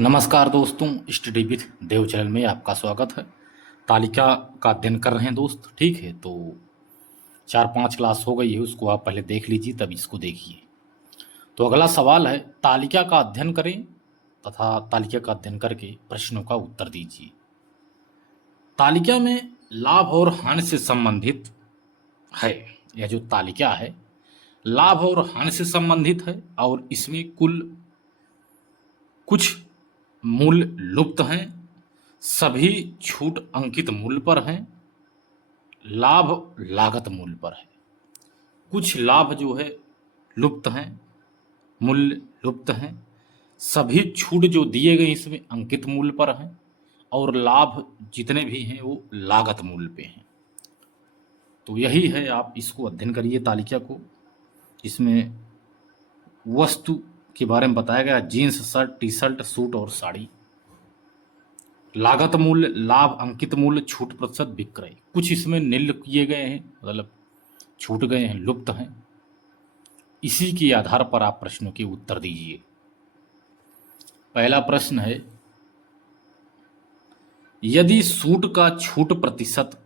नमस्कार दोस्तों, study with Dev channel में आपका स्वागत है। तालिका का अध्ययन कर रहे हैं दोस्त। ठीक है, तो 4-5 क्लास हो गई है, उसको आप पहले देख लीजिए तब इसको देखिए। तो अगला सवाल है, तालिका का अध्ययन करें तथा तालिका का अध्ययन करके प्रश्नों का उत्तर दीजिए। तालिका में लाभ और हानि से संबंधित है। यह जो तालिका है लाभ और हानि से संबंधित है और इसमें कुल कुछ मूल्य लुप्त हैं, सभी छूट अंकित मूल्य पर हैं, लाभ लागत मूल्य पर है। कुछ लाभ जो है लुप्त हैं, मूल्य लुप्त हैं, सभी छूट जो दिए गए इसमें अंकित मूल्य पर हैं और लाभ जितने भी हैं वो लागत मूल्य पे हैं। तो यही है, आप इसको अध्ययन करिए तालिका को। इसमें वस्तु के बारे में बताया गया, jeans, shirt, T shirt, suit और साड़ी। लागत मूल्य, लाभ, अंकित मूल्य, छूट प्रतिशत, विक्रय। कुछ इसमें निल किए गए हैं, मतलब छूट गए हैं, लुप्त हैं। इसी के आधार पर आप प्रश्नों के उत्तर दीजिए। पहला प्रश्न है, यदि सूट का छूट प्रतिशत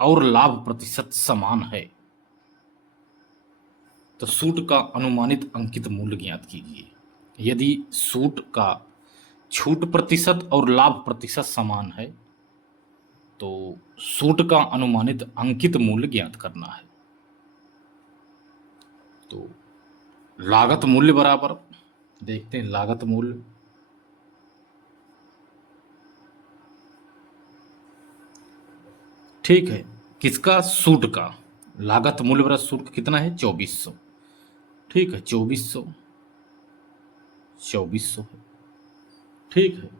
और लाभ प्रतिशत समान है तो सूट का अनुमानित अंकित मूल्य ज्ञात कीजिए। यदि सूट का छूट प्रतिशत और लाभ प्रतिशत समान है तो सूट का अनुमानित अंकित मूल्य ज्ञात करना है। तो लागत मूल्य बराबर, देखते हैं लागत मूल्य। ठीक है, किसका? सूट का। लागत मूल्य बराबर सूट का कितना है? 2400। ठीक है, 2400 है। ठीक है,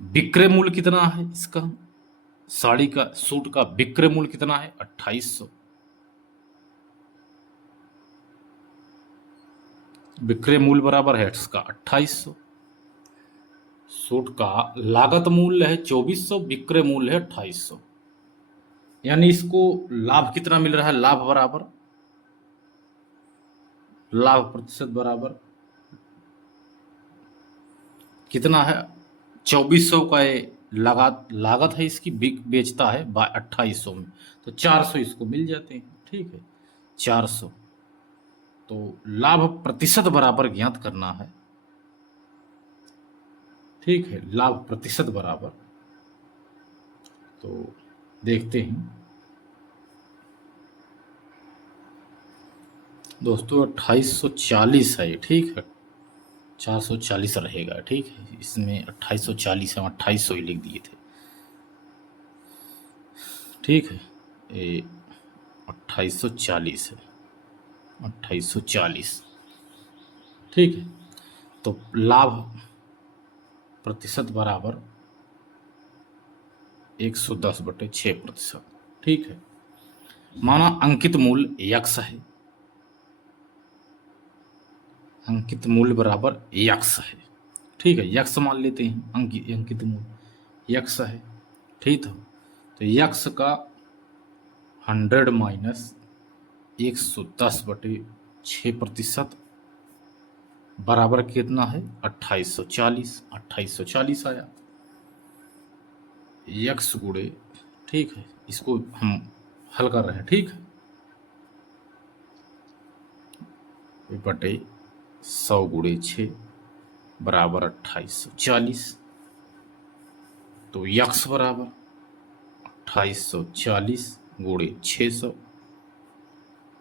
विक्रय मूल्य कितना है इसका? साड़ी का, सूट का विक्रय मूल्य कितना है? 2800। विक्रय मूल्य बराबर है इसका 2800। सूट का लागत मूल्य है 2400, विक्रय मूल्य है 2800, यानी इसको लाभ कितना मिल रहा है? लाभ बराबर, लाभ प्रतिशत बराबर कितना है? 2400 का ये लागत है इसकी, बेचता है 2800 में, तो 400 इसको मिल जाते हैं। ठीक है, 400। तो लाभ प्रतिशत बराबर ज्ञात करना है। ठीक है, लाभ प्रतिशत बराबर, तो देखते हैं दोस्तों। 2840 है, ठीक है, 440 रहेगा। ठीक है, इसमें 2840 हम 2800 ही लिख दिए थे। ठीक है, ये 2840 है, 2840। ठीक है, तो लाभ प्रतिशत बराबर 110/6%। ठीक है, माना अंकित मूल्य यक्स है, अंकित मूल्य बराबर यक्स है। ठीक है, यक्स मान लेते हैं, अंकित मूल्य यक्स है। ठीक है, तो यक्स का 100 माइनस 110/6% बराबर कितना है? 2840। 2840 आया यक्स गुणे, ठीक है, इसको हम हल कर रहे हैं। ठीक है, बटे 100 गुणे 6 बराबर 2840। तो यक्स बराबर 2840 गुणे 600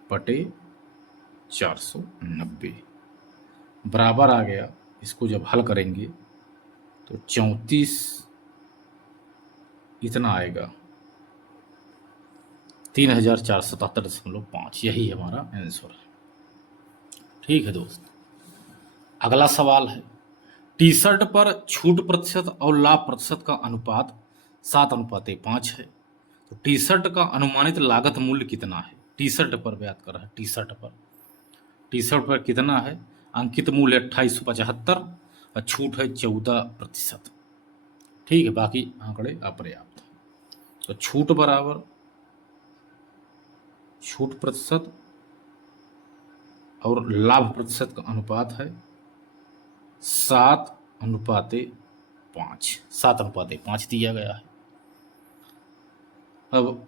बटे 490 बराबर आ गया। इसको जब हल करेंगे तो 34 इतना आएगा, 3477.5। यही हमारा आंसर है। ठीक है दोस्त, अगला सवाल है, टी शर्ट पर छूट प्रतिशत और लाभ प्रतिशत का अनुपात 7:5 है। तो टी शर्ट का अनुमानित लागत मूल्य कितना है? टी शर्ट पर बात कर रहा है। टी शर्ट पर कितना है? अंकित मूल्य 2875 और छूट है 14%। ठीक है, बाकी आंकड़े अपर्याप्त। तो छूट बराबर छूट प्रतिशत और लाभ प्रतिशत का अनुपात है 7 अनुपाते 5, 7:5 दिया गया है। अब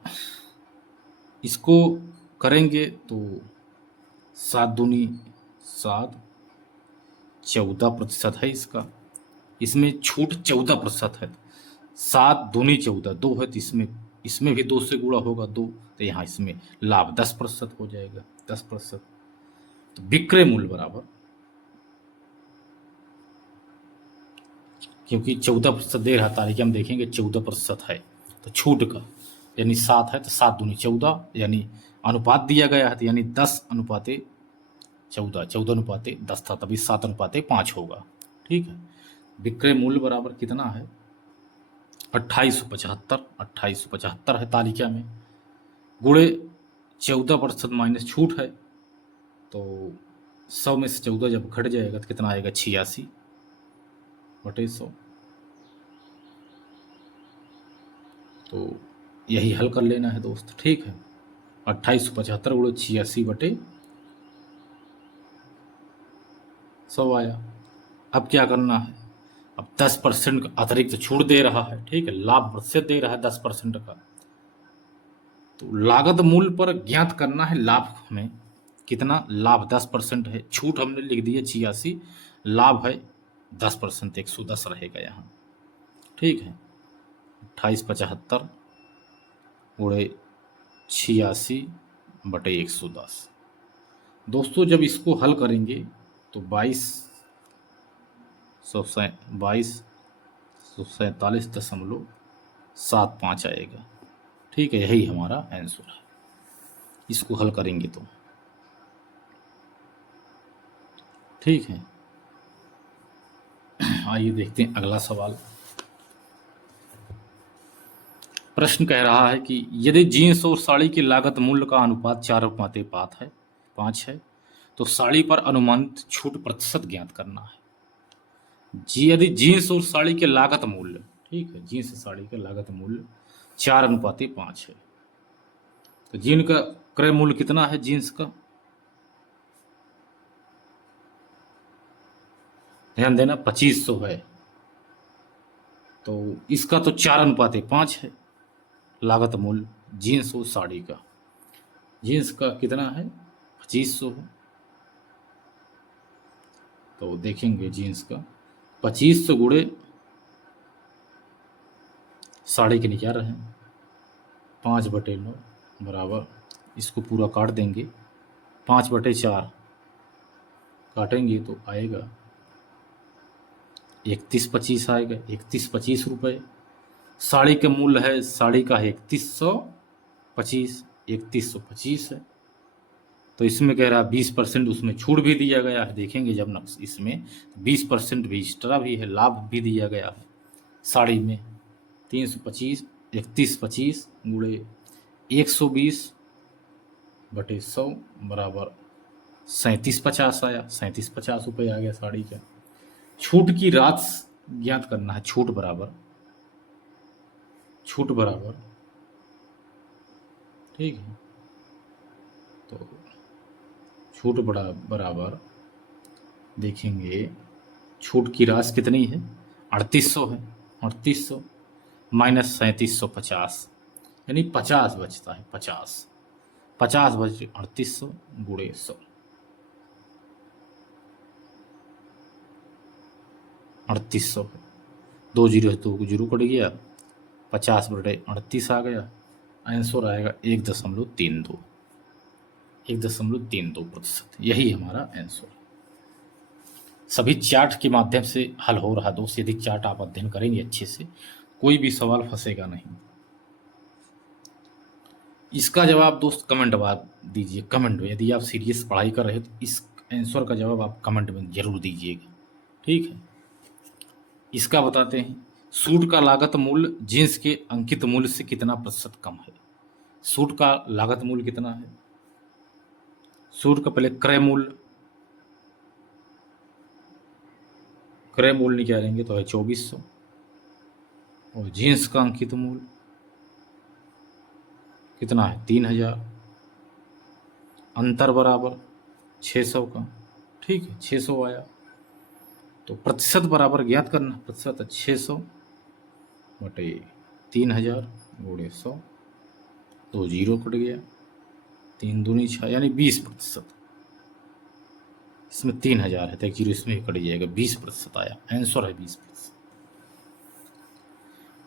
इसको करेंगे तो 7 दूनी 7, 14% है इसका। इसमें छूट 14% है। 7 दूनी 14, 2 है तो इसमें भी 2 से गुणा होगा 2, तो यहाँ इसमें लाभ 10% हो जाएगा, 10%। तो विक्रय मूल्य बराबर, क्योंकि 14% दे रहा तारीख हम देखेंगे 14% है, तो छूट का यानी 7 है तो 7 दूनी 14, यानी अनुपात दिया गया है तो यानी 10:14, 14:10 था तभी 7:5 होगा। ठीक है। विक्रय मूल्य बराबर कितना है? 2875, 2875 है तालिका में, गुणे 14% माइनस छूट है, तो 100 में से 14 जब घट जाएगा तो कितना आएगा? 86/100। तो यही हल कर लेना है दोस्त। ठीक है। 2875 गुणे 86/100 आया। अब क्या करना है? अब 10% का अतिरिक्त छूट दे रहा है। ठीक है। लाभ प्रतिशत दे रहा है 10% का, तो लागत मूल्य पर ज्ञात करना है लाभ में कितना। लाभ 10% है, छूट हमने लिख दी है 86, लाभ है 10%, 110 रहेगा यहाँ। ठीक है। 2875 गुणे 86/110। दोस्तों जब इसको हल करेंगे तो 2247.75 आएगा। ठीक है। यही हमारा आंसर है इसको हल करेंगे तो। ठीक है। आइए देखते हैं अगला सवाल। प्रश्न कह रहा है कि यदि जीन्स और साड़ी की लागत मूल्य का अनुपात 4:5 है तो साड़ी पर अनुमानित छूट प्रतिशत ज्ञात करना है। यदि जीन्स और साड़ी के लागत मूल्य, ठीक है, जीन्स और साड़ी के लागत मूल्य 4:5 है, तो जीन का क्रय मूल्य कितना है? जीन्स का ध्यान देना 2500 है, तो इसका तो 4:5 है लागत मूल्य जीन्स और साड़ी का। जीन्स का कितना है? 2500 है, तो देखेंगे जीन्स का 2500 गुणे साड़ी के निकाल रहे हैं 5/9 बराबर, इसको पूरा काट देंगे, 5/4 काटेंगे तो आएगा 3125 आएगा, 3125 रुपये। साड़ी का मूल्य है, साड़ी का है 3125, 3125 है, तो इसमें कह रहा है 20% उसमें छूट भी दिया गया है। देखेंगे जब न इसमें 20% भी एक्स्ट्रा भी है, लाभ भी दिया गया है साड़ी में। 325, 3125 गुणे 120/100 बराबर 3750 आया, 3750 रुपये आ गया साड़ी का। छूट की राशि ज्ञात करना है। छूट बराबर, ठीक है, तो छूट बराबर देखेंगे छूट की राशि कितनी है? 3800 है, 3800 माइनस 3750 यानी 50 बचता है, 50 बच 3800 गुणे 100, 3800 2 जीरो है तो जीरो कट गया, 50/38 आ गया। आंसर आएगा 1.32, 1.32%। यही हमारा आंसर। सभी चार्ट के माध्यम से हल हो रहा दोस्त। यदि चार्ट आप अध्ययन करेंगे अच्छे से, कोई भी सवाल फंसेगा नहीं। इसका जवाब दोस्त कमेंट दीजिए, कमेंट में। यदि आप सीरियस पढ़ाई कर रहे हो तो इस आंसर का जवाब आप कमेंट में जरूर दीजिएगा। ठीक है। इसका बताते हैं। सूट का लागत मूल्य जींस के अंकित मूल्य से कितना प्रतिशत कम है? सूट का लागत मूल्य कितना है? सूट का पहले क्रय मूल्य निकालेंगे तो है 2400, और जींस का अंकित मूल्य कितना है? 3000, अंतर बराबर 600 का। ठीक है, 600 आया। तो प्रतिशत बराबर ज्ञात करना, प्रतिशत 600 बटे 3000 गुणे 100, 2 जीरो कट गया, 3 दूनी 6 यानी 20%। इसमें 3000 है तो 1 जीरो इसमें ही कट जाएगा, 20% आया, आंसर है 20%।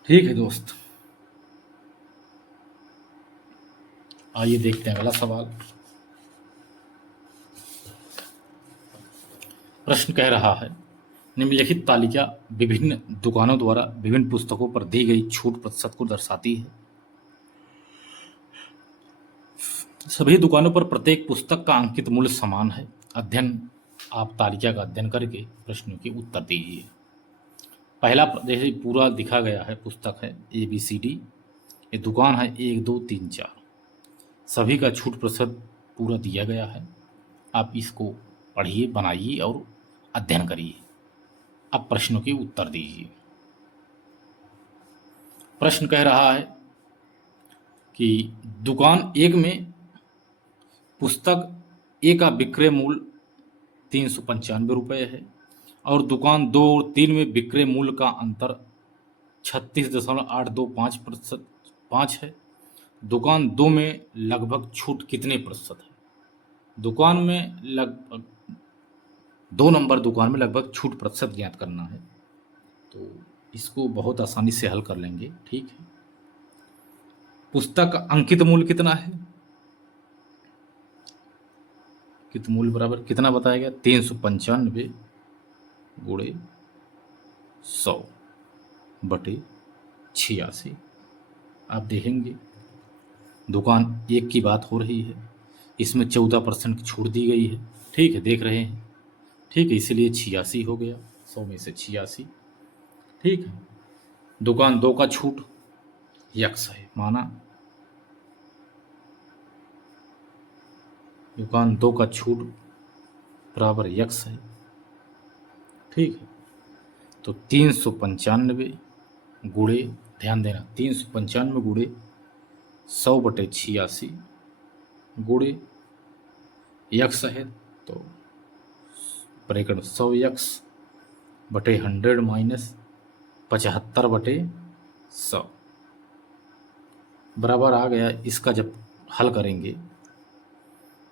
ठीक है दोस्त, आइए देखते हैं अगला सवाल। प्रश्न कह रहा है, निम्नलिखित तालिका विभिन्न दुकानों द्वारा विभिन्न पुस्तकों पर दी गई छूट प्रतिशत को दर्शाती है। सभी दुकानों पर प्रत्येक पुस्तक का अंकित मूल्य समान है। आप तालिका का अध्ययन करके प्रश्नों के उत्तर दीजिए। पहला जैसे पूरा दिखा गया है, पुस्तक है ABCD, ये दुकान है 1 2 3 4, सभी का छूट प्रतिशत पूरा दिया गया है। आप इसको पढ़िए, बनाइए और अध्ययन करिए। अब प्रश्नों के उत्तर दीजिए। प्रश्न कह रहा है कि दुकान 1 में पुस्तक ए का विक्रय मूल्य 395 रुपये है और दुकान 2 और 3 में विक्रय मूल्य का अंतर 36.825% है। दुकान 2 में लगभग छूट कितने प्रतिशत है? दुकान में लगभग 2 नंबर दुकान में लगभग छूट प्रतिशत ज्ञात करना है। तो इसको बहुत आसानी से हल कर लेंगे। ठीक है, पुस्तक का अंकित मूल्य कितना है? अंकित मूल्य बराबर कितना बताया गया? 395 गुणे 100 बटे 86। आप देखेंगे दुकान 1 की बात हो रही है, इसमें 14% की छूट दी गई है। ठीक है, देख रहे हैं। ठीक है, इसलिए 86 हो गया, 100 में से 86। ठीक है, दुकान 2 का छूट यक्स है, माना दुकान 2 का छूट बराबर यक्स है। ठीक है, तो 395 गुणे, ध्यान देना, 395 गुणे 100 बटे 86 गुणे यक्स है, तो ब्रैकेट 100 यक्स बटे 100 माइनस 75 बटे 100 बराबर आ गया। इसका जब हल करेंगे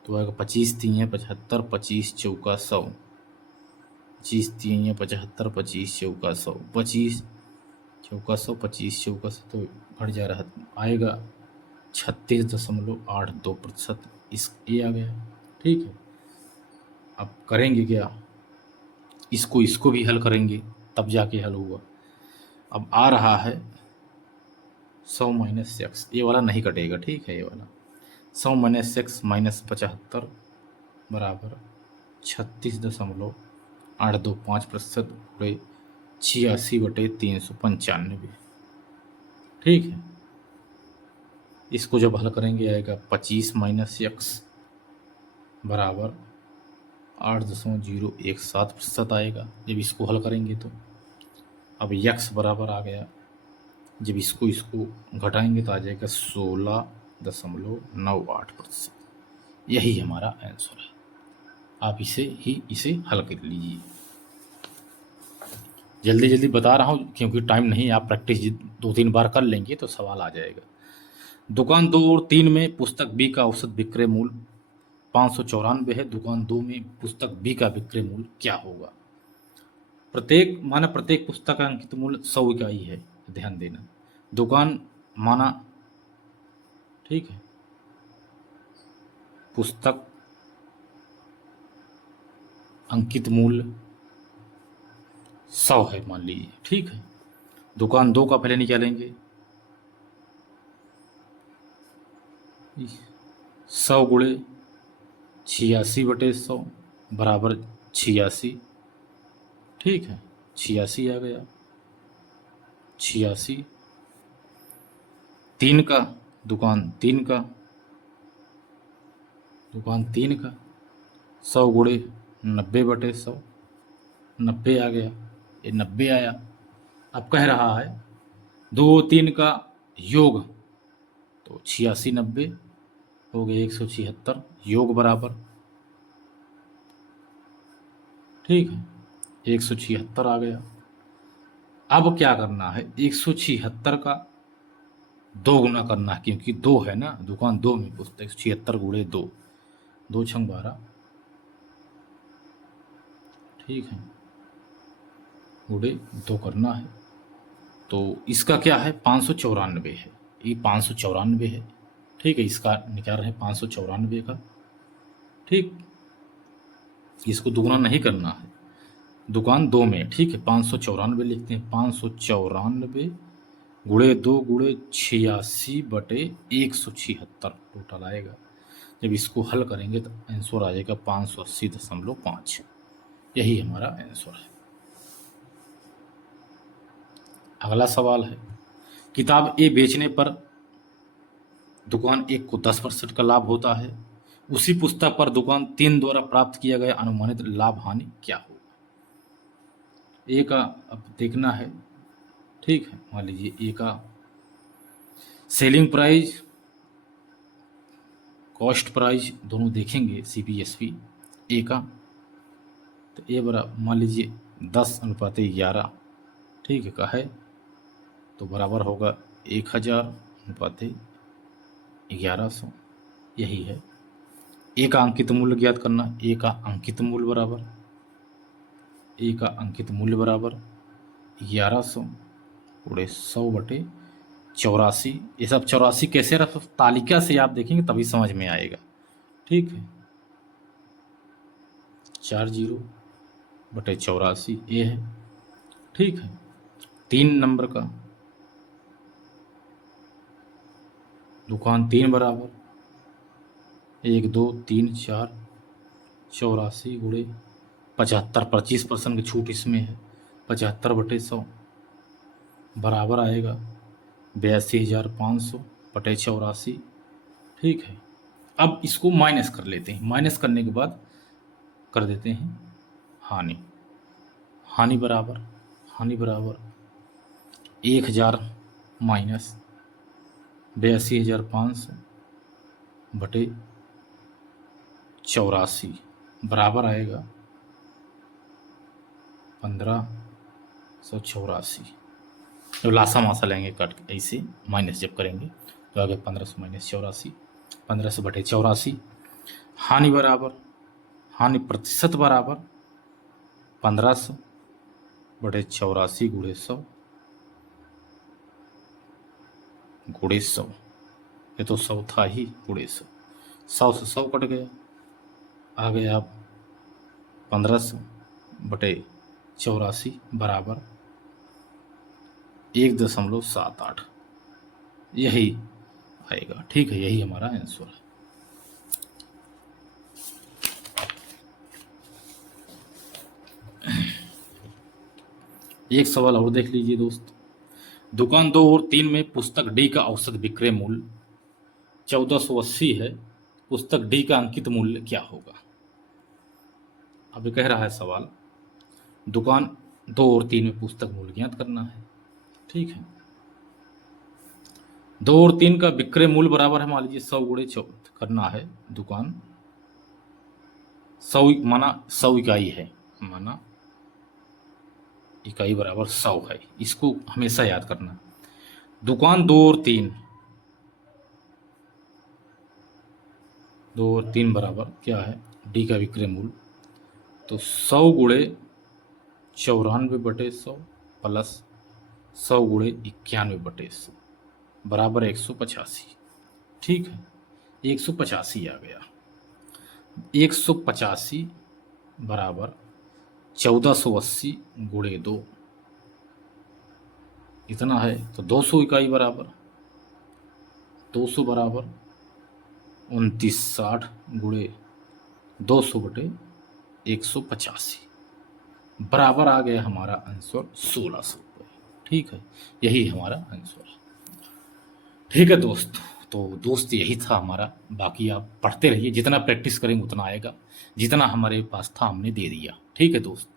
तो आएगा 25 3 75, 25 चौका 100, 25 3 75, 25 चौका 100, 25 चौका 100, 25 चौका 100, तो बढ़ जा रहा आएगा 36.82%। इस ये आ गया। ठीक है, अब करेंगे क्या? इसको भी हल करेंगे तब जाके हल होगा। अब आ रहा है 100 माइनस एक्स, ये वाला नहीं कटेगा। ठीक है, ये वाला 100 माइनस एक्स माइनस 75 बराबर 36.825% गुणे 86 बटे 395। ठीक है, इसको जब हल करेंगे आएगा 25 माइनस एक्स बराबर 8.017% आएगा जब इसको हल करेंगे तो। अब यक्स बराबर आ गया, जब इसको घटाएंगे तो आ जाएगा 16.98%। यही हमारा आंसर है। आप इसे हल कर लीजिए। जल्दी जल्दी बता रहा हूँ क्योंकि टाइम नहीं, आप प्रैक्टिस 2-3 बार कर लेंगे तो सवाल आ जाएगा। दुकान 2 और 3 में पुस्तक बी का औसत विक्रय मूल्य 594 है। दुकान 2 में पुस्तक बी का विक्रय मूल्य क्या होगा? प्रत्येक पुस्तक का अंकित मूल्य 100 इकाई है, ध्यान देना। दुकान माना, ठीक है, पुस्तक अंकित मूल्य 100 है मान लीजिए। ठीक है, दुकान 2 का पहले निकालेंगे, 100 गुणे 86 बटे 100 बराबर 86। ठीक है, 86 आ गया। 86 3 का, दुकान 3 का 100 गुणे 90 बटे 100, 90 आ गया, ये 90 आया। अब कह रहा है 2 3 का योग, तो 86 90 हो गया 176 योग बराबर। ठीक है, 176 आ गया। अब क्या करना है, 176 का 2 गुना करना है, क्योंकि 2 है ना, दुकान 2 में पुस्तक, 176 गुणे 2, 2 छंग 12, ठीक है, गुणे 2 करना है। तो इसका क्या है, 594 है, ये 594 है, ठीक है, इसका निकाल रहे हैं 594 का, ठीक। इसको दुगुना नहीं करना है, दुकान 2 में, ठीक है, 594 लिखते हैं, 594 गुणे 2 गुणे 86/176 टोटल आएगा। जब इसको हल करेंगे तो आंसर आ जाएगा 580.5। यही हमारा आंसर है। अगला सवाल है, किताब ए बेचने पर दुकान 1 को 10% का लाभ होता है, उसी पुस्तक पर दुकान 3 द्वारा प्राप्त किया गया अनुमानित लाभ हानि क्या होगा। ए का अब देखना है, ठीक है, मान लीजिए ए का सेलिंग प्राइस, कॉस्ट प्राइस दोनों देखेंगे, CPSP ए का। तो ए बराबर मान लीजिए 10/11, ठीक है, का है, तो बराबर होगा 1000/1100, यही है। ए का अंकित मूल्य ज्ञात करना, ए का अंकित मूल्य बराबर, ए का अंकित मूल्य बराबर 1100 गुणे 100/84। ये सब 84 कैसे रख, तालिका से आप देखेंगे तभी समझ में आएगा, ठीक है। 40/84 ये है, ठीक है। 3 नंबर का दुकान 3 बराबर 1 2 3 4 84 गुणे 75, 25% की छूट इसमें है, 75/100 बराबर आएगा 82,500/84, ठीक है। अब इसको माइनस कर लेते हैं, माइनस करने के बाद कर देते हैं हानि, हानि बराबर 1000 माइनस 82,500/84 बराबर आएगा 1584। जब लासा मासा लेंगे कट के ऐसे माइनस जब करेंगे तो आगे 1500 माइनस 84, 1500/84। हानि बराबर, हानि प्रतिशत बराबर 1500/84 गुणे 100 गुणे 100, ये तो 100 था ही, गुणे 100, 100 से 100 कट गया, आ गया अब 1500/84 बराबर 1.78, यही आएगा, ठीक है, यही हमारा आंसर है। एक सवाल और देख लीजिए दोस्त, दुकान 2 और 3 में पुस्तक डी का औसत विक्रय मूल्य 1480 है, पुस्तक डी का अंकित मूल्य क्या होगा। अब कह रहा है सवाल, दुकान 2 और 3 में पुस्तक मूल्य ज्ञात करना है, ठीक है। 2 और 3 का विक्रय मूल्य बराबर है, मान लीजिए 100 गुणे 14 करना है, दुकान 100 माना 100 इकाई है, माना इकाई बराबर 100 है, इसको हमेशा याद करना। दुकान 2 और 3 बराबर क्या है, डी का विक्रय मूल्य, तो 100 गुणे 94/100 प्लस 100 गुणे 91/100 बराबर 185, ठीक है, 185 आ गया। 185 बराबर 1480 गुणे 2, इतना है, तो 200 इकाई बराबर 200 बराबर 2960 गुणे 200/185 बराबर आ गया हमारा आंसर 1600 रुपये, ठीक है, यही हमारा आंसर है, ठीक है दोस्त। तो दोस्त यही था हमारा, बाकी आप पढ़ते रहिए, जितना प्रैक्टिस करेंगे उतना आएगा, जितना हमारे पास था हमने दे दिया, ठीक है दोस्त।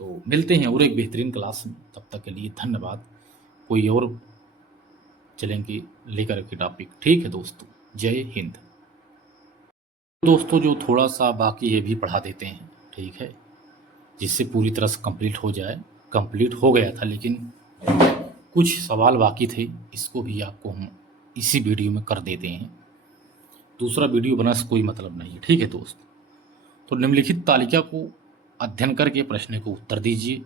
तो मिलते हैं और एक बेहतरीन क्लास में, तब तक के लिए धन्यवाद। कोई और चलेंगे लेकर के टॉपिक, ठीक है दोस्तों, जय हिंद। दोस्तों जो थोड़ा सा बाकी है भी पढ़ा देते हैं, ठीक है। जिससे पूरी तरह से कंप्लीट हो जाए। कंप्लीट हो गया था लेकिन कुछ सवाल बाकी थे, इसको भी आपको हम इसी वीडियो में कर देते हैं। दूसरा वीडियो बनाने से कोई मतलब नहीं है, ठीक है दोस्त। तो निम्नलिखित तालिका को अध्ययन करके प्रश्न को उत्तर दीजिए।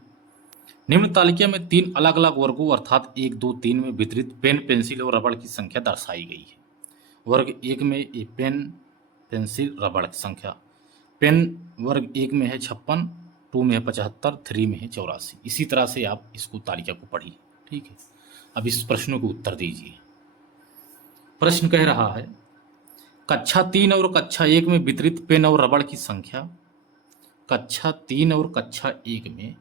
निम्न तालिका में 3 अलग अलग वर्गों अर्थात 1, 2, 3 में वितरित पेन, पेंसिल और रबड़ की संख्या दर्शाई गई है। वर्ग 1 में ये पेन, पेंसिल, रबड़ की संख्या। पेन वर्ग 1 में है 56, 2 में है 75, 3 में है 84। इसी तरह से आप इसको तालिका को पढ़िए, ठीक है। अब इस प्रश्नों को उत्तर दीजिए। प्रश्न कह रहा है कक्षा 3 और कक्षा 1 में वितरित पेन और रबड़ की संख्या। कक्षा 3 और कक्षा 1 में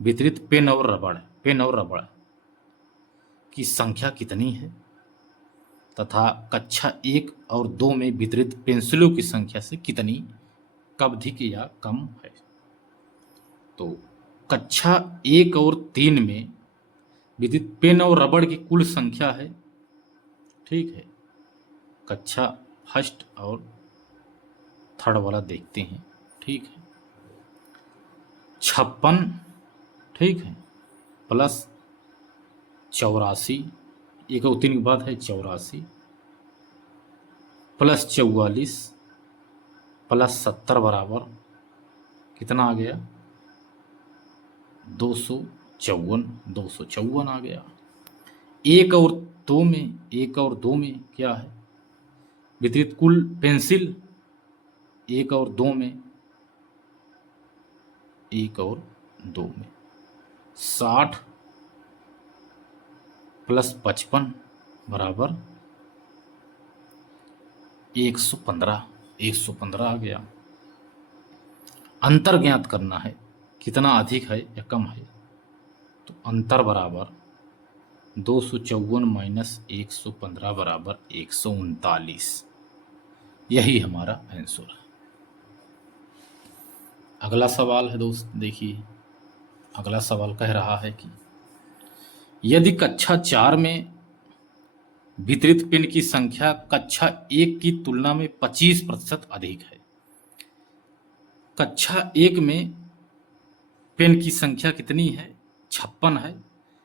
वितरित पेन और रबड़ की संख्या कितनी है तथा कक्षा 1 और 2 में वितरित पेंसिलों की संख्या से कितनी अधिक या कम है। तो कक्षा 1 और 3 में वितरित पेन और रबड़ की कुल संख्या है, ठीक है। कक्षा फर्स्ट और थर्ड वाला देखते हैं, ठीक है। 56, ठीक है, प्लस 84, 1 और 3 के बाद है 84, प्लस 44 प्लस 70 बराबर कितना आ गया 254 आ गया। 1 और 2 में क्या है वितरित कुल पेंसिल। 1 और 2 में 60 प्लस 55 बराबर 115 आ गया। अंतर ज्ञात करना है कितना अधिक है या कम है। तो अंतर बराबर 254 माइनस 115 बराबर 139। यही हमारा आंसर है। अगला सवाल है दोस्त, देखिए अगला सवाल कह रहा है कि यदि कक्षा 4 में वितरित पेन की संख्या कक्षा 1 की तुलना में 25% अधिक है। कक्षा 1 में पेन की संख्या कितनी है 56 है,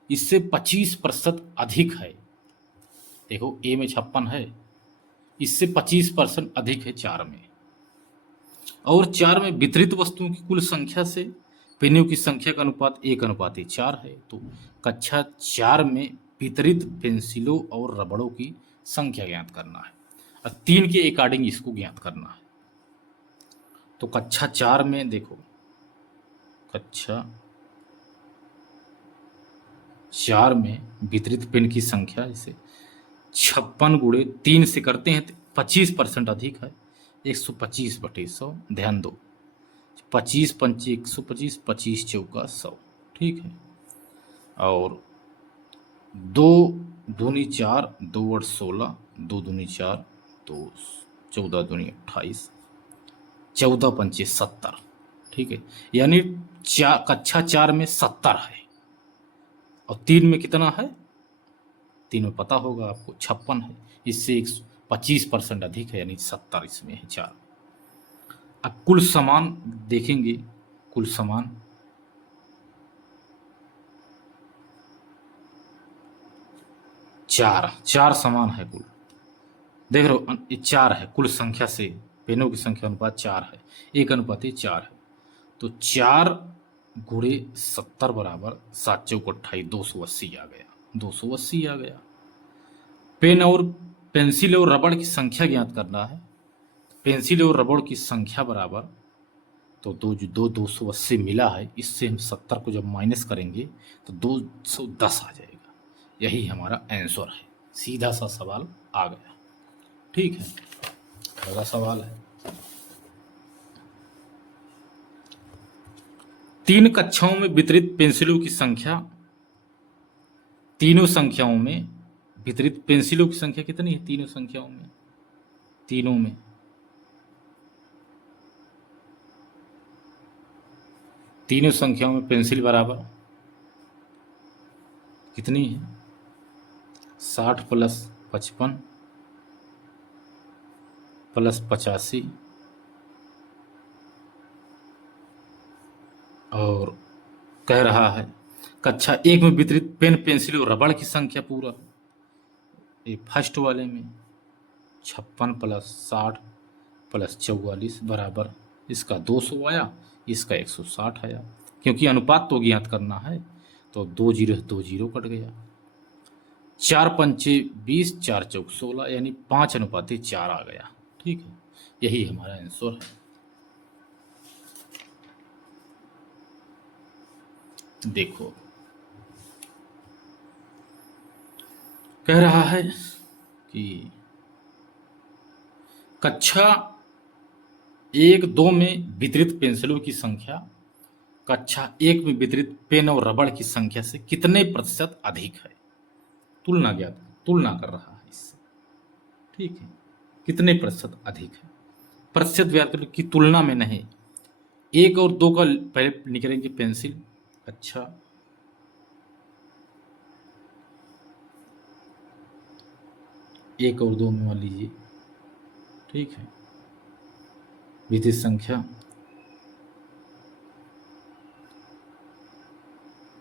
इससे 25% अधिक है। देखो ए में 56 है, इससे 25% अधिक है 4 में। और 4 में वितरित वस्तुओं की कुल संख्या से पेनों की संख्या का अनुपात 1:4 है। तो कक्षा 4 में वितरित पेंसिलों और रबड़ों की संख्या ज्ञात करना है और 3 के अकॉर्डिंग इसको ज्ञात करना है। तो कक्षा 4 में देखो, कक्षा 4 में वितरित पेन की संख्या जैसे 56 गुणे 3 से करते हैं तो 25% अधिक है 125/100। ध्यान दो 25 पंचे 125, 25 चौका 100, ठीक है। और 2 दूनी 4, 2 और 16, 2 दूनी 4, 2 14 दूनी 28, 14 पंचे 70, ठीक है। यानी कक्षा 4 में 70 है और 3 में कितना है, 3 में पता होगा आपको 56 है, इससे 25% अधिक है यानी 70 इसमें है 4। अब कुल समान देखेंगे, कुल समान चार समान है कुल। देख रहे हो 4 है कुल संख्या से पेनों की संख्या अनुपात 4 है, 1:4 है। तो 4 गुणे 70 बराबर 7 चौक 28, 280 आ गया, 280 आ गया। पेन और पेंसिल और रबड़ की संख्या ज्ञात करना है। पेंसिल और रबड़ की संख्या बराबर तो 280 मिला है, इससे हम 70 को जब माइनस करेंगे तो 210 आ जाएगा। यही हमारा आंसर है। सीधा सा सवाल आ गया, ठीक है। अगला सवाल है 3 कक्षाओं में वितरित पेंसिलों की संख्या। तीनों संख्याओं में वितरित पेंसिलों की संख्या कितनी है तीनों संख्याओं में, तीनों संख्याओं में पेंसिल बराबर कितनी है 60 प्लस 55 प्लस 85 और कह रहा है कक्षा 1 में वितरित पेन, पेंसिल और रबड़ की संख्या पूरा। ये फर्स्ट वाले में 56 + 60 + 44 बराबर इसका 200 आया, इसका 160 आया। क्योंकि अनुपात तो ज्ञात करना है, तो 2 जीरो 2 जीरो कट गया। 4 पंचे 20, 4 चौक 16, यानी 5:4 आ गया। ठीक है, यही हमारा आंसर है। देखो, कह रहा है कि कक्षा 1-2 में वितरित पेंसिलों की संख्या कक्षा 1 में वितरित पेन और रबड़ की संख्या से कितने प्रतिशत अधिक है। तुलना कर रहा है इससे। ठीक है, कितने प्रतिशत अधिक है, प्रतिशत व्याकरण की तुलना में नहीं। 1 और 2 का पहले निकलेंगे पेंसिल। अच्छा, 1 और 2 में मान लीजिए। ठीक है, वितरित संख्या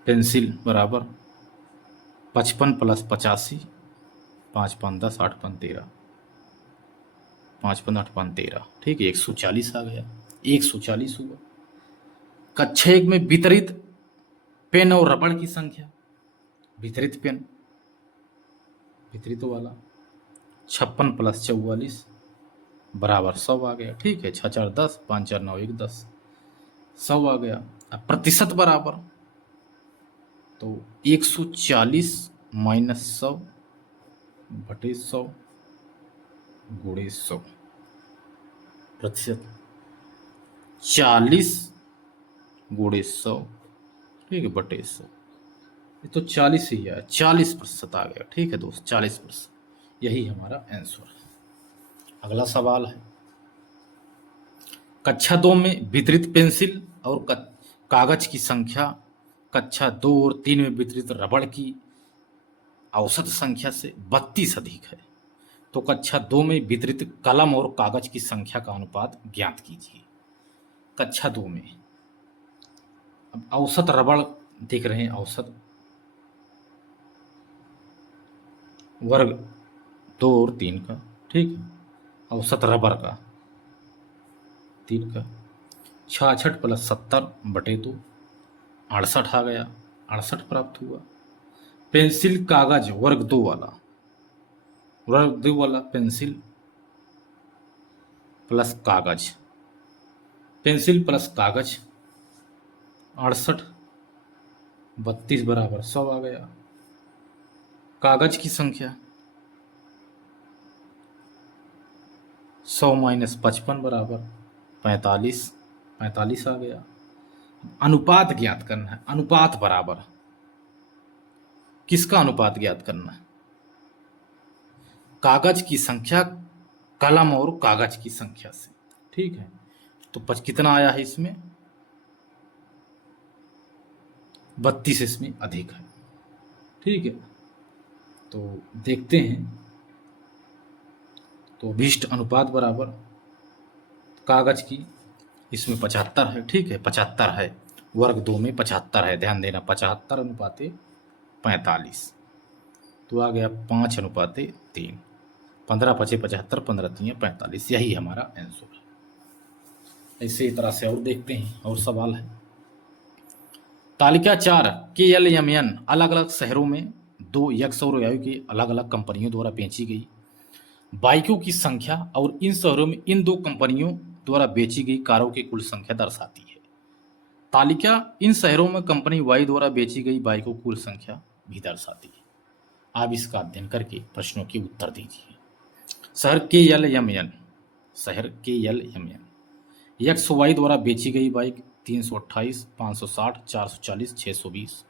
पेंसिल बराबर 55 + 85, 5 5 10, 8 5 13, 5 5 8 5 13। ठीक है, 140 आ गया, 140 हुआ। कक्षा 1 में वितरित पेन और रबड़ की संख्या, वितरित पेन, वितरित वाला 56 + 44 बराबर 100 आ गया। ठीक है, 6 4 10, 5 4 9 1 10, 100 आ गया। अब प्रतिशत बराबर, तो 140 - 100 बटे 100 गुणे 100 प्रतिशत 40 गुणे 100। ठीक है, बटे 100, ये तो 40 ही है, 40% आ गया। ठीक है दोस्त, 40%, यही हमारा आंसर है। अगला सवाल है, कक्षा 2 में वितरित पेंसिल और कागज की संख्या कक्षा 2 और 3 में वितरित रबड़ की औसत संख्या से 32 अधिक है, तो कक्षा 2 में वितरित कलम और कागज की संख्या का अनुपात ज्ञात कीजिए। कक्षा 2 में अब औसत रबड़ देख रहे हैं, औसत वर्ग 2 और 3 का। ठीक है, औसत रबर का 3 का 66 + 70 बटे 2, 68 आ गया, 68 प्राप्त हुआ। पेंसिल कागज वर्ग 2 वाला पेंसिल प्लस कागज, पेंसिल प्लस कागज 68, 32 बराबर 100 आ गया। कागज की संख्या 100 - 55 बराबर 45, 45 आ गया। अनुपात ज्ञात करना है, अनुपात बराबर किसका अनुपात ज्ञात करना है, कागज की संख्या कलम और कागज की संख्या से। ठीक है, तो कितना आया है इसमें, 32 इसमें अधिक है। ठीक है, तो देखते हैं, तो अभीष्ट अनुपात बराबर कागज की इसमें 75 है। ठीक है, 75 है, वर्ग 2 में 75 है, ध्यान देना, 75:45, तो आ गया 5:3, 15 × 5 = 75, 15 × 3 = 45, यही हमारा आंसर है। इसी तरह से और देखते हैं, और सवाल है, तालिका 4 KLMN अलग अलग शहरों में 2 यक्स और वायु की अलग अलग कंपनियों द्वारा बेची गई बाइकों की संख्या और इन शहरों में इन 2 कंपनियों द्वारा बेची गई कारों की कुल संख्या दर्शाती है। तालिका इन शहरों में कंपनी वाई द्वारा बेची गई बाइकों की कुल संख्या भी दर्शाती है। आप इसका अध्ययन करके प्रश्नों के उत्तर दीजिए। शहर KLMN, शहर KLMN, यक्स वाई द्वारा बेची गई बाइक 328, 560, 440, 620।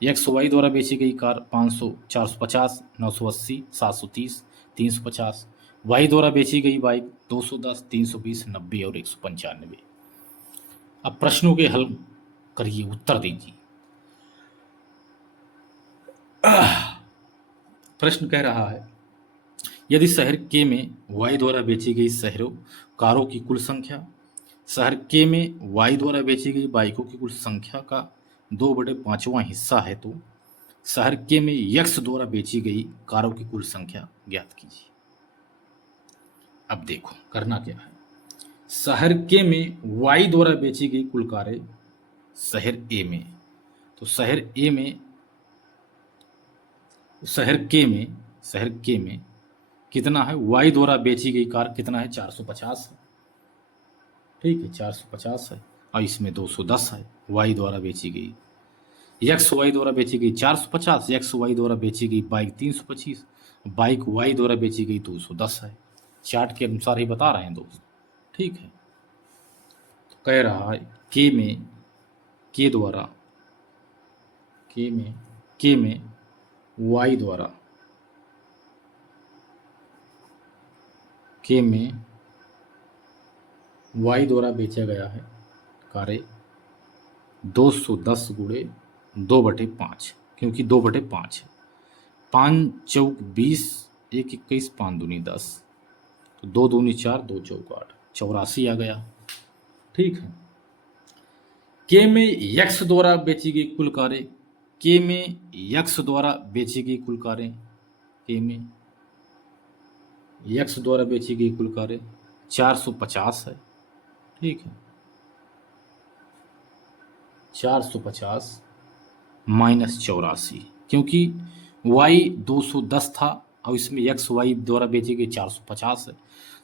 यक्स वाई द्वारा बेची गई कार 500, 450, 980, 730, 350। वाई द्वारा बेची गई बाइक 210, 320, 90 और 195। अब प्रश्नों के हल करिए, उत्तर दीजिए। प्रश्न कह रहा है, यदि शहर के में वाई द्वारा बेची गई शहरों कारों की कुल संख्या शहर के में वाई द्वारा बेची गई बाइकों की कुल संख्या का 2/5वां हिस्सा है, तो शहर के में यक्स द्वारा बेची गई कारों की कुल संख्या ज्ञात कीजिए। अब देखो करना क्या है। शहर के में वाई द्वारा बेची गई कुल कारें शहर ए में, तो शहर के में कितना है, वाई द्वारा बेची गई कार कितना है, 450 है। ठीक है, 450 है और इसमें 210 है वाई द्वारा बेची गई। एक्स वाई द्वारा बेची गई 450, एक्स वाई द्वारा बेची गई बाइक 325, बाइक वाई द्वारा बेची गई 210 है। चार्ट के अनुसार ही बता रहे हैं दोस्त। ठीक है, तो कह रहा है के में वाई द्वारा बेचा गया है कारें 210 गुणे 2/5, क्योंकि 2/5 है। 5 चौक 20, 1 21, 5 दूनी 10, तो 2 दूनी 4, 2 चौक 8, 84 आ गया। ठीक है, के में यक्स द्वारा बेची गई कुल कारें, के में यक्स द्वारा बेची गई कुल कारें, के में यक्स द्वारा बेची गई कुल कारें 450 है। ठीक है, 450 माइनस 84, क्योंकि वाई 210 था और इसमें एक्स वाई द्वारा बेची गई 450 है,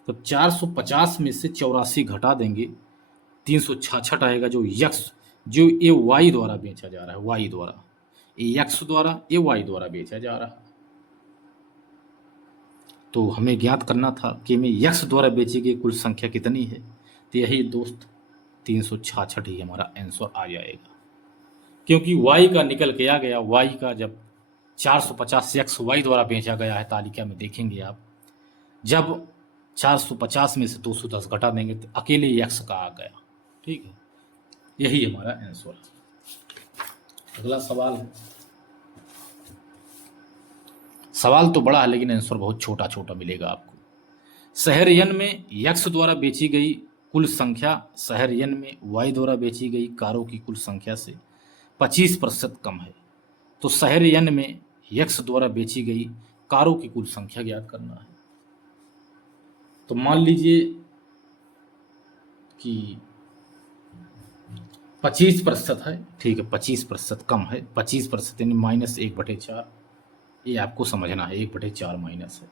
तो 450 में से 84 घटा देंगे, 366 आएगा। जो ये वाई द्वारा बेचा जा रहा है, वाई द्वारा, ये एक्स द्वारा, ये वाई द्वारा बेचा जा रहा है। तो हमें ज्ञात करना था कि में यक्स द्वारा बेची गई कुल संख्या कितनी है, तो यही दोस्त 366 ही हमारा आंसर आ जाएगा, क्योंकि वाई का निकल के आ गया। वाई का जब 450 एक्स वाई द्वारा बेचा गया है, तालिका में देखेंगे आप, जब 450 में से 210 घटा देंगे तो अकेले एक्स का आ गया। ठीक है, यही हमारा आंसर है। अगला सवाल है, सवाल तो बड़ा है लेकिन आंसर बहुत छोटा छोटा मिलेगा आपको। शहर एन में यक्स द्वारा बेची गई कुल संख्या शहर एन में वाई द्वारा बेची गई कारों की कुल संख्या से 25% कम है, तो शहर एन में यक्स द्वारा बेची गई कारों की कुल संख्या ज्ञात करना है। तो मान लीजिए कि 25% है। ठीक है, 25% कम है, 25% यानी -1/4, ये आपको समझना है। 1/4 माइनस है,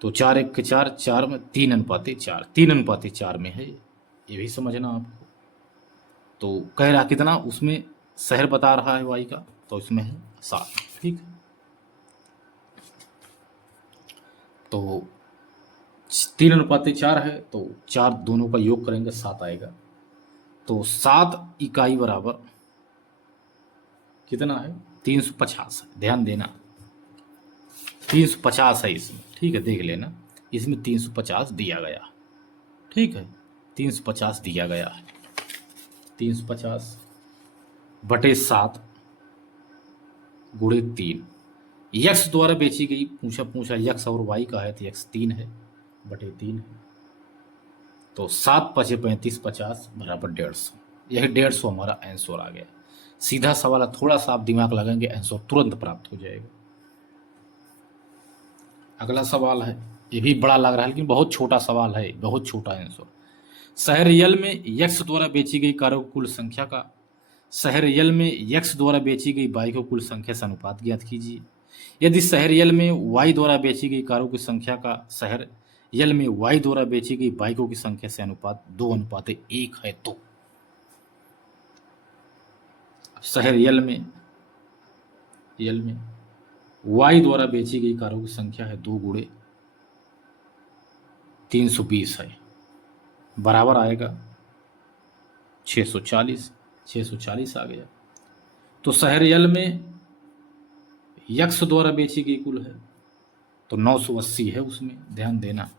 तो 4 1 के 4, 4 में 3:4, 3:4 में है, ये भी समझना आपको। तो कह रहा कितना, उसमें शहर बता रहा है वाई का, तो इसमें है 7। ठीक है, तो 3:4 है, तो 4 दोनों का योग करेंगे 7 आएगा। तो 7 इकाई बराबर कितना है, 350 है। ध्यान देना 350 है इसमें। ठीक है, देख लेना, इसमें 350 दिया गया। ठीक है, 350 दिया गया है, 350/7 गुणे 3। यक्स द्वारा बेची गई, पूछा यक्स और वाई का है, तो यक्स 3 है, बटे 3 है, तो 7 × 5 = 35, 50 बराबर 150। यही 150 हमारा आंसर आ गया। सीधा सवाल है, थोड़ा सा आप दिमाग लगाएंगे आंसर तुरंत प्राप्त हो जाएगा। अगला सवाल है, ये भी बड़ा लग रहा है लेकिन बहुत छोटा सवाल है, बहुत छोटा आंसर। शहर यल में यक्स द्वारा बेची गई कारों की कुल संख्या का शहर यल में यक्स द्वारा बेची गई बाइकों की कुल संख्या से अनुपात ज्ञात कीजिए। यदि शहर यल में वाई द्वारा बेची गई कारों की संख्या का शहर यल में वाई द्वारा बेची गई बाइकों की संख्या से अनुपात 2:1 है, तो शहर यल में वाई द्वारा बेची गई कारों की संख्या है 2 × 320 है, बराबर आएगा 640। 640 आ गया। तो शहर यल में यक्स द्वारा बेची गई कुल है, तो 980 है उसमें। ध्यान देना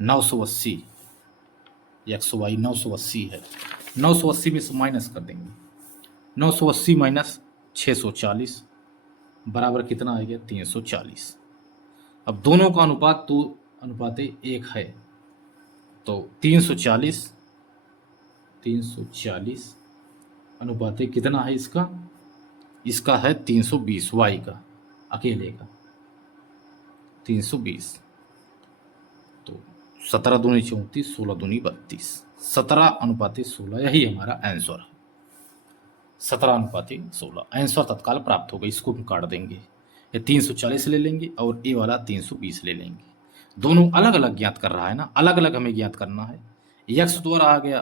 980, यक्स वाई 980 है। 980 में से माइनस कर देंगे, 980 माइनस 640 बराबर कितना आ गया, 340। अब दोनों का अनुपात तो 1 है, तो 340 340 अनुपाते कितना है इसका? इसका है 320 वाई का, अकेले का 320। तो 17 दूनी 34, 16 दूनी 32, 17:16, यही हमारा आंसर है। 17:16 आंसर तत्काल प्राप्त होगा। इसको हम काट देंगे, ये 340 ले लेंगे और ये वाला 320 ले लेंगे। दोनों अलग अलग ज्ञात कर रहा है ना, अलग अलग हमें ज्ञात करना है। यक्स द्वारा आ गया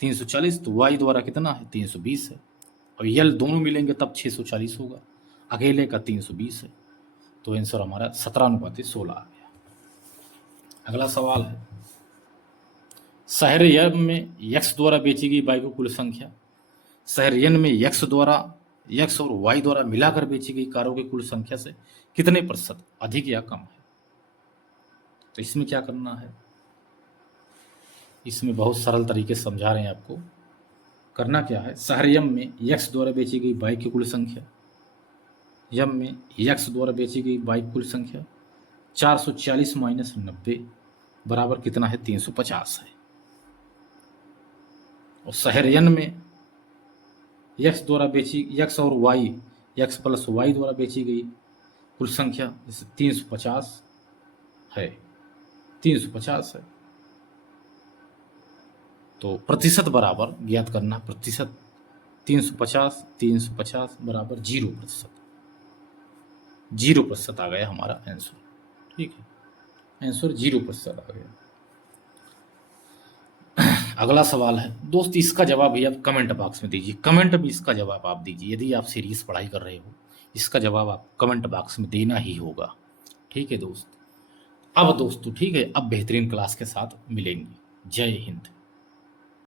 340, तो वाई द्वारा कितना है? 320 है। और यल दोनों मिलेंगे तब 640 होगा, अकेले का 320 है। तो आंसर हमारा 17:16 आ गया। अगला सवाल है, शहर यम में यक्स द्वारा बेची गई वाई की कुल संख्या, शहर यन में यक्स द्वारा, यक्स और वाई द्वारा मिलाकर बेची गई कारों की कुल संख्या से कितने प्रतिशत अधिक या कम है? तो इसमें क्या करना है? इसमें बहुत सरल तरीके से समझा रहे हैं आपको। करना क्या है, शहर यम में यक्स द्वारा बेची गई बाइक की कुल संख्या, यम में यक्स द्वारा बेची गई बाइक की कुल संख्या 440 माइनस 90 बराबर कितना है? 350 है। और शहर यन में यक्स द्वारा बेची, यक्स और वाई, यक्स प्लस वाई द्वारा बेची गई कुल संख्या जैसे 350 है, 350 है। तो प्रतिशत बराबर ज्ञात करना, प्रतिशत 350 बराबर 0%, 0% आ गया हमारा आंसर। ठीक है, आंसर 0% आ गया। अगला सवाल है दोस्त, इसका जवाब भी आप कमेंट बॉक्स में दीजिए, कमेंट में इसका जवाब आप दीजिए। यदि आप सीरियस पढ़ाई कर रहे हो, इसका जवाब आप कमेंट बॉक्स में देना ही होगा। ठीक है दोस्त। अब दोस्तों ठीक है, अब बेहतरीन क्लास के साथ मिलेंगे। जय हिंद।